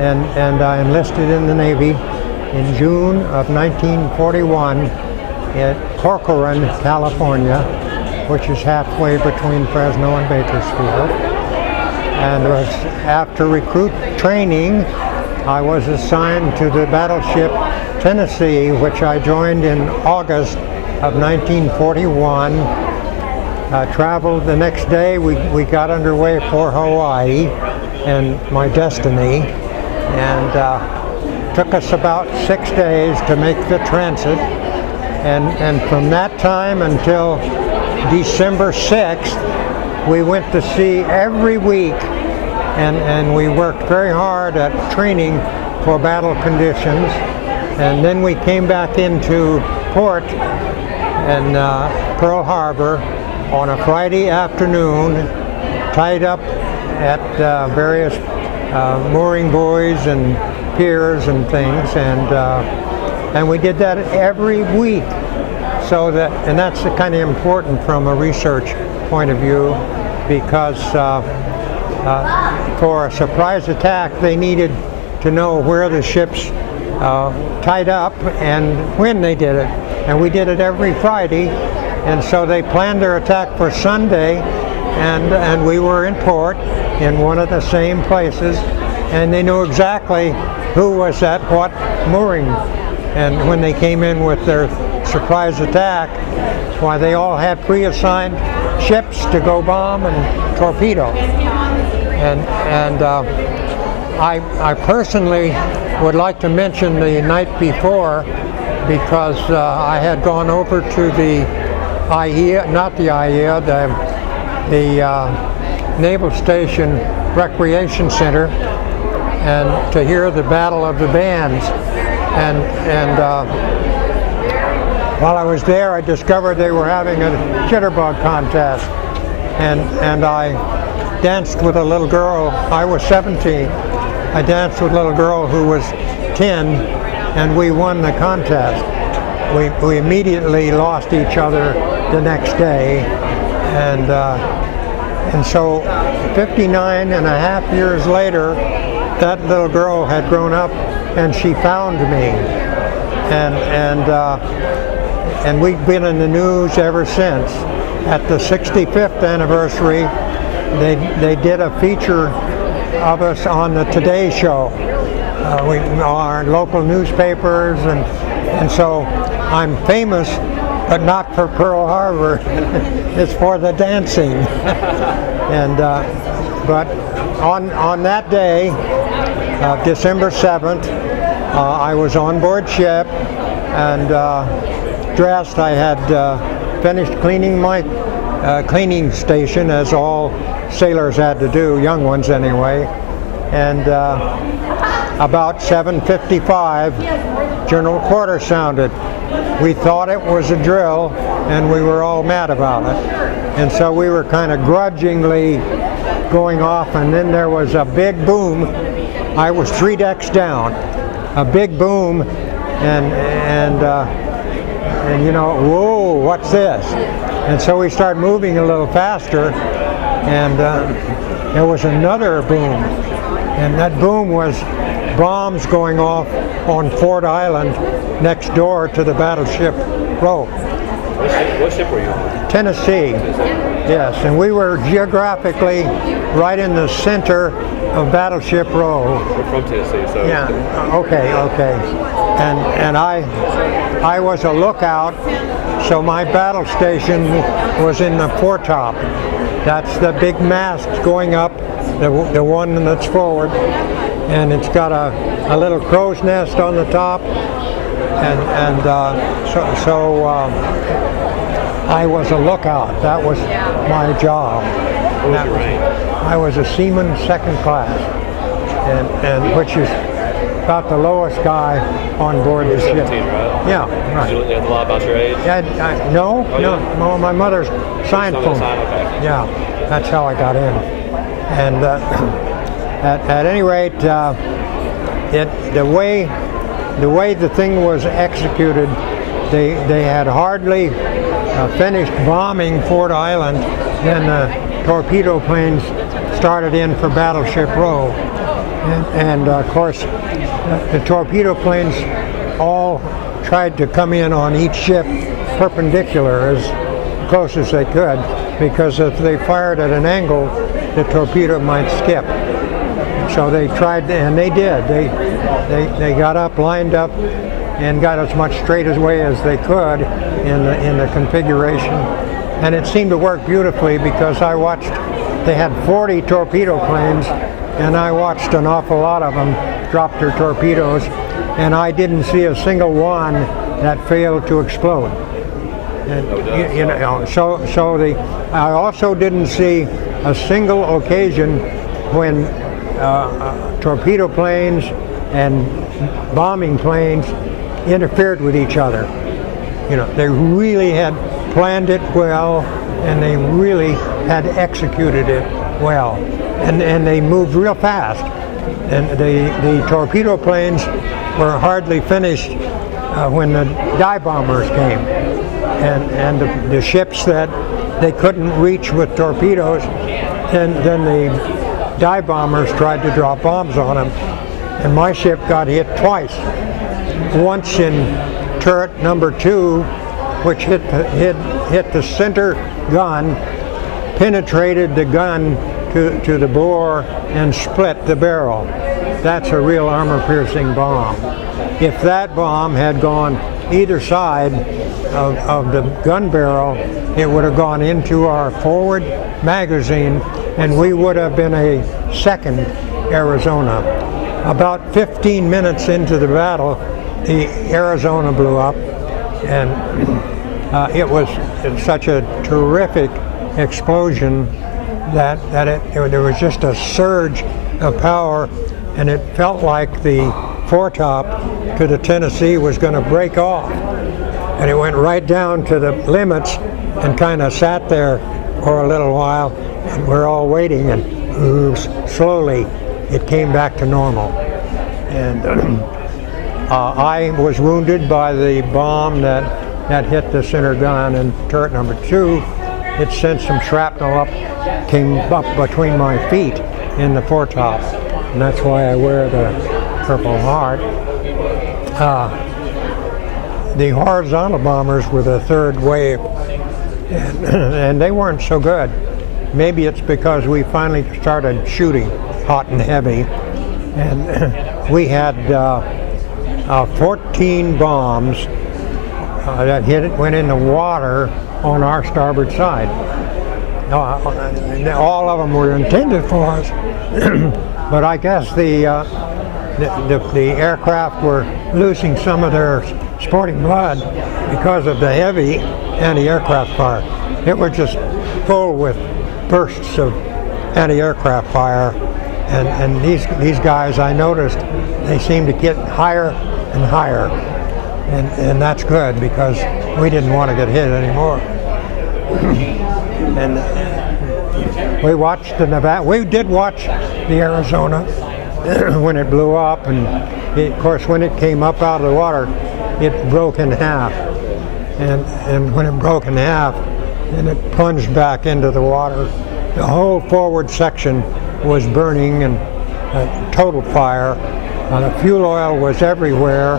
and I enlisted in the Navy in June of 1941 at Corcoran, California, which is halfway between Fresno and Bakersfield. And was after recruit training, I was assigned to the battleship Tennessee, which I joined in August of 1941. Traveled the next day. We got underway for Hawaii and my destiny, and took us about 6 days to make the transit. And from that time until December 6th, we went to sea every week, and we worked very hard at training for battle conditions. And then we came back into port in Pearl Harbor on a Friday afternoon, tied up at various mooring buoys and piers and things, and we did that every week. So that's kind of important from a research point of view, because for a surprise attack, they needed to know where the ships tied up and when they did it. And we did it every Friday, and so they planned their attack for Sunday, and we were in port in one of the same places, and they knew exactly who was at what mooring. And when they came in with their surprise attack, why, they all had pre-assigned ships to go bomb and torpedo. And I personally would like to mention the night before, because I had gone over to the IEA, not the IEA, the Naval Station Recreation Center, and to hear the Battle of the Bands. And while I was there, I discovered they were having a jitterbug contest, and I danced with a little girl. I was 17. I danced with a little girl who was 10, and we won the contest. We immediately lost each other the next day, and so 59 and a half years later, that little girl had grown up, and she found me, and we've been in the news ever since. At the 65th anniversary, they did a feature of us on the Today Show. Our local newspapers, and so I'm famous, but not for Pearl Harbor. It's for the dancing. And but on that day, December 7th, I was on board ship and dressed. I had finished cleaning my cleaning station, as all sailors had to do, young ones anyway. And about 7:55, General Quarter sounded. We thought it was a drill, and we were all mad about it. And so we were kind of grudgingly going off, and then there was a big boom. I was 3 decks down. A big boom, and you know, whoa, what's this? And so we started moving a little faster, and there was another boom, and that boom was bombs going off on Ford Island next door to the battleship Row. What ship were you on? Tennessee. Yes, and we were geographically right in the center of Battleship Row. We're from Tennessee, so. Yeah. Okay. And I was a lookout, so my battle station was in the foretop. That's the big mast going up, the one that's forward, and it's got a little crow's nest on the top, and so I was a lookout. That was my job. What was your rank? I was a seaman second class, and which is about the lowest guy on board the ship. 17, right? Yeah, right. Did you have to lie about your age? No. Well, my mother's signed for me. Okay. Yeah, that's how I got in. And at any rate, the way the thing was executed, they had hardly finished bombing Ford Island, then the torpedo planes started in for Battleship Row. And of course, the torpedo planes all tried to come in on each ship perpendicular as close as they could, because if they fired at an angle, the torpedo might skip. So they tried, and they did. They got up, lined up, and got as much straight away as they could in the configuration. And it seemed to work beautifully, because I watched, they had 40 torpedo planes, and I watched an awful lot of them drop their torpedoes, and I didn't see a single one that failed to explode. And, I also didn't see a single occasion when torpedo planes and bombing planes interfered with each other. They really had planned it well, and they really had executed it well, and they moved real fast. And the torpedo planes were hardly finished when the dive bombers came, and the ships that they couldn't reach with torpedoes, then the dive bombers tried to drop bombs on them, and my ship got hit twice. Once in turret number 2, which hit the center gun, penetrated the gun to the bore and split the barrel. That's a real armor-piercing bomb. If that bomb had gone either side of the gun barrel, it would have gone into our forward magazine, and we would have been a second Arizona. About 15 minutes into the battle, the Arizona blew up, and it was such a terrific explosion that there was just a surge of power, and it felt like the foretop to the Tennessee was going to break off. And it went right down to the limits and kind of sat there for a little while, and we're all waiting, and slowly it came back to normal. And I was wounded by the bomb that hit the center gun, and turret number 2, it sent some shrapnel came up between my feet in the foretop, and that's why I wear the Purple Heart. The horizontal bombers were the third wave, and they weren't so good. Maybe it's because we finally started shooting hot and heavy, and we had 14 bombs that went in the water on our starboard side. All of them were intended for us, but I guess the aircraft were losing some of their sporting blood because of the heavy anti-aircraft fire. It was just full with bursts of anti-aircraft fire, and these guys, I noticed, they seemed to get higher and higher, and that's good, because we didn't want to get hit anymore. And we watched the Nevada. We did watch the Arizona when it blew up, and of course when it came up out of the water, it broke in half, and when it broke in half, then it plunged back into the water. The whole forward section was burning, and total fire. The fuel oil was everywhere,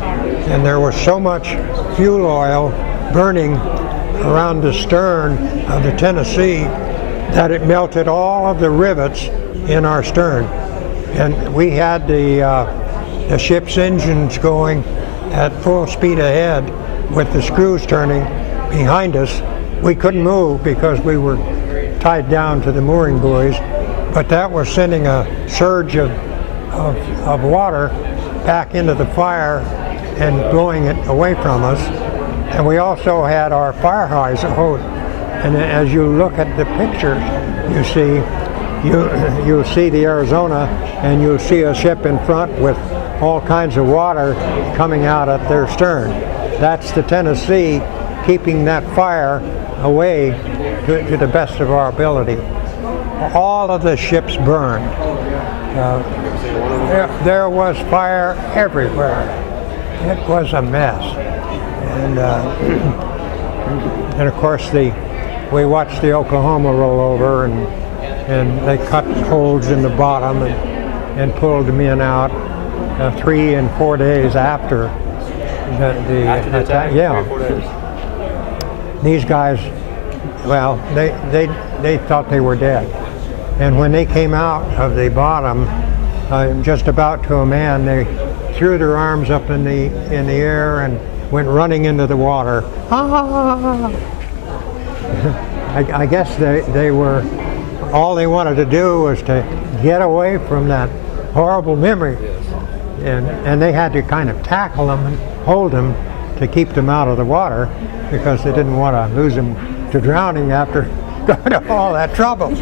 and there was so much fuel oil burning around the stern of the Tennessee that it melted all of the rivets in our stern. And we had the ship's engines going at full speed ahead with the screws turning behind us. We couldn't move because we were tied down to the mooring buoys, but that was sending a surge of water back into the fire and blowing it away from us. And we also had our fire hose. And as you look at the pictures, you'll see the Arizona, and you'll see a ship in front with all kinds of water coming out at their stern. That's the Tennessee keeping that fire away to the best of our ability. All of the ships burned. There was fire everywhere. It was a mess. And of course we watched the Oklahoma roll over, and they cut holes in the bottom, and pulled the men out 3 and 4 days after the After the attack? Yeah. 3 or 4 days? These guys, well, they thought they were dead. And when they came out of the bottom, just about to a man, they threw their arms up in the air and went running into the water. Ah! I guess they were, all they wanted to do was to get away from that horrible memory. And they had to kind of tackle them and hold them to keep them out of the water because they didn't want to lose them to drowning after going to all that trouble.